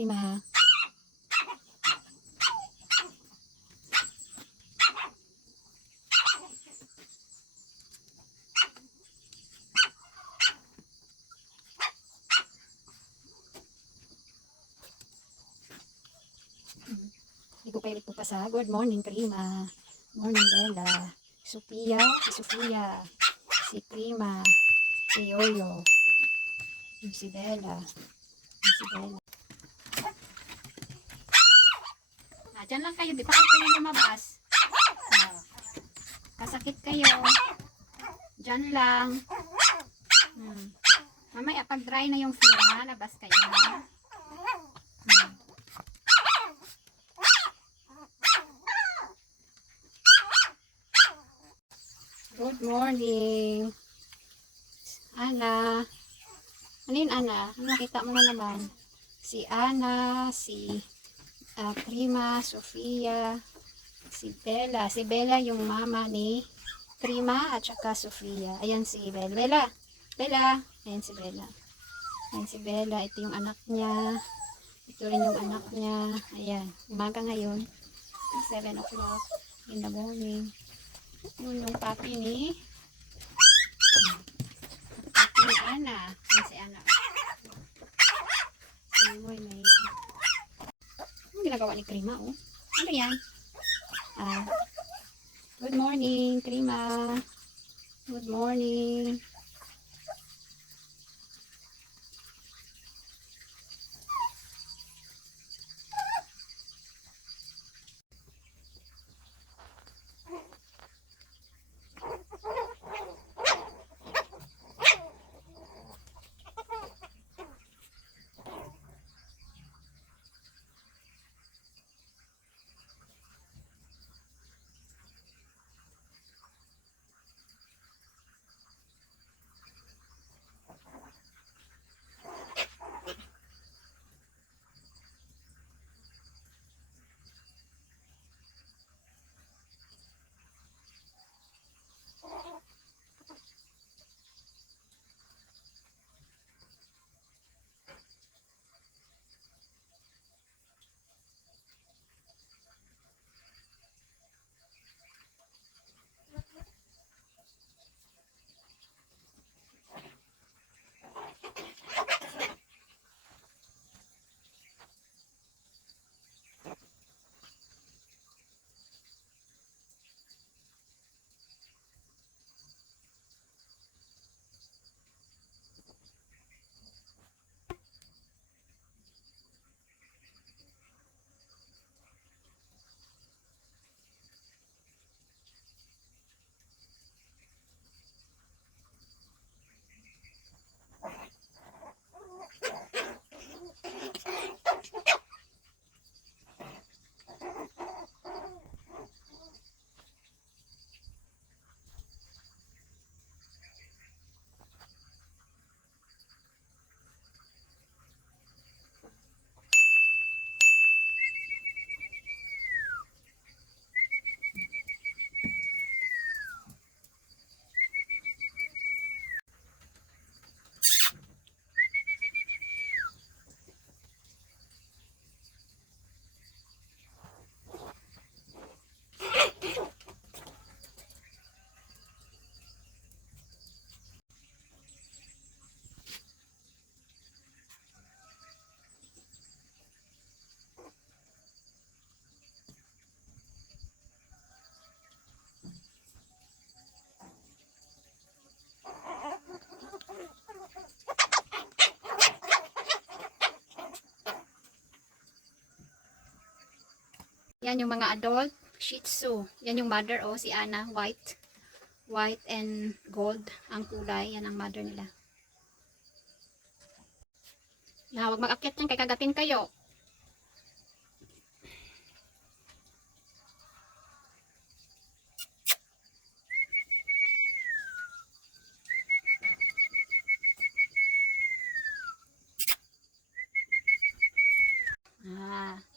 Prima. Igo pa sa good morning, Prima. Morning, Bella. Sophia, si Prima, si Yoyo, si Bella, si Bella. Diyan lang kayo, di pa kayo pwede lumabas. Kasakit kayo. Diyan lang. Mamaya pag dry na yung floor, ha, labas kayo, ha. Good morning. Ana. Ano yun, Ana? Ano nakita mo na naman? Si Ana, si Prima, Sofia, si Bella. Si Bella yung mama ni Prima at saka Sofia. Ayan si Bella. Bella! Bella! Ayan si Bella. Ayan si Bella. Ito yung anak niya. Ito rin yung anak niya. Ayan. Umaga ngayon. 7 o'clock in the morning. Yun yung papi ni Ana. Ayan si Ana. Uy, may anong ginagawa ni Prima, oh? Ano yan? Good morning, Prima. Good morning. Yan yung mga adult Shih Tzu. Yan yung mother, oh, si Ana, white. White and gold ang kulay. Yan ang mother nila. Na, huwag mag-akyat yan, kay kagatin kayo.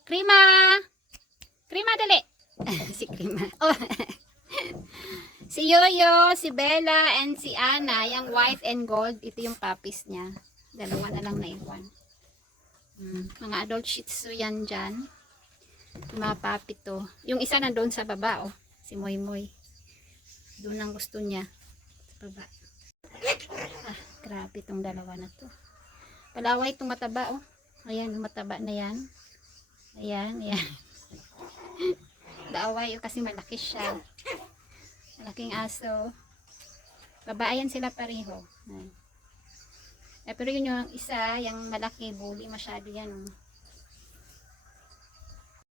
Prima! Prima, dali! Si Prima. Oh. Si Yoyo, si Bella, and si Ana, yung white and gold. Ito yung puppies niya. Dalawa na lang na iwan. Mga adult shih tzu yan dyan. Mga puppy to. Yung isa nandoon sa baba, oh. Si Moy Moy. Doon ang gusto niya. Sa baba. Ah, grabe itong dalawa na to. Palaway itong mataba, oh. Ayan, mataba na yan. Ayan, ayan. Palaway, oh, kasi malaki siya. Malaking aso. Babae yan sila pareho. Ayan. Eh, pero yun yung isa, yung malaki, bully masyado yan, oh.